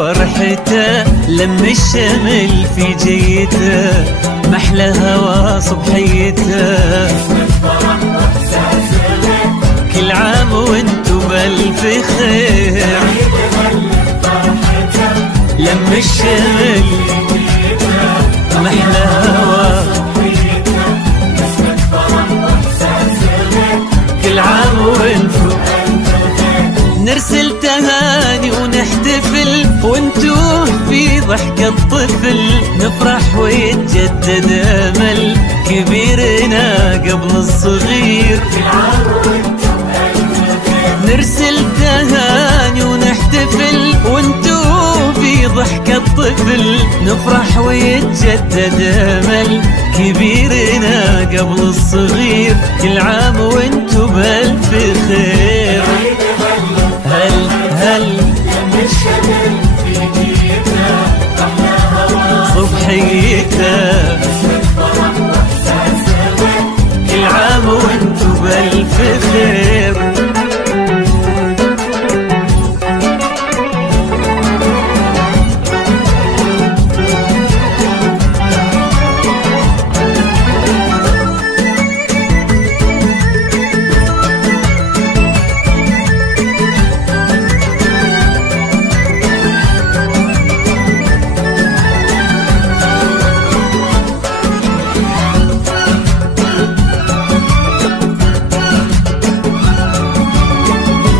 فرحته لم الشمل في جيته، محلى هوا صبحيته. كل عام وانتو بألف خير، لم الشمل محلى هوا، كل عام وانتو نرسل تهاني ونحتفل، وانتو في ضحك الطفل نفرح ويتجدد امل كبيرنا قبل الصغير. نرسل تهاني ونحتفل، وانتو في ضحك الطفل نفرح ويتجدد امل كبيرنا قبل الصغير. كل عام وانتو بألف خير. هل صبحيته، كل عام وانتو بألف خير.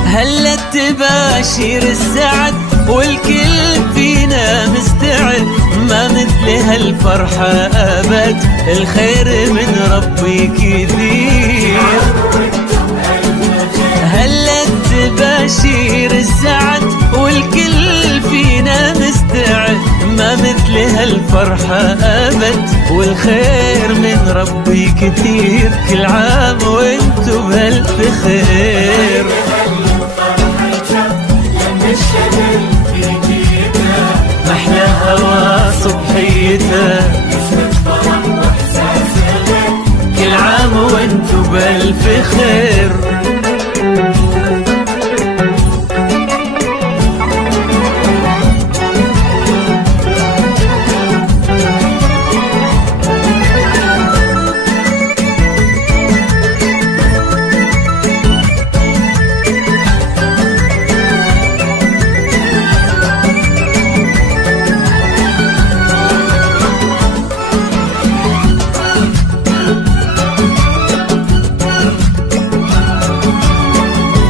هلا تباشير السعد والكل فينا مستعد، ما مثل هالفرحة أبد، الخير من ربي كثير. هلا تباشير السعد والكل فينا مستعد، ما مثل هالفرحة أبد، والخير من ربي كثير. كل عام وانتو بألف خير. محلى هوا صبحيته، كل عام وانتو بألف خير.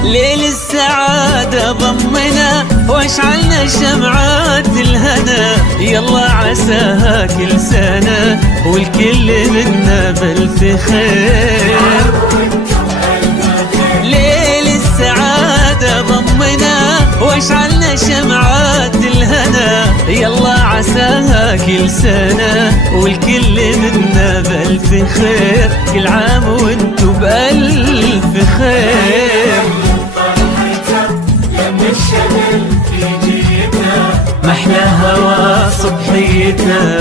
ليل السعادة ضمنا واشعلنا شمعات الهنا، يلا عساها كل سنة والكل منا بألف خير. ليل السعادة ضمنا واشعلنا شمعات الهنا، يلا عساها كل سنة والكل منا بألف خير. كل عام وانتو بألف خير. محلى هوا صبحيته،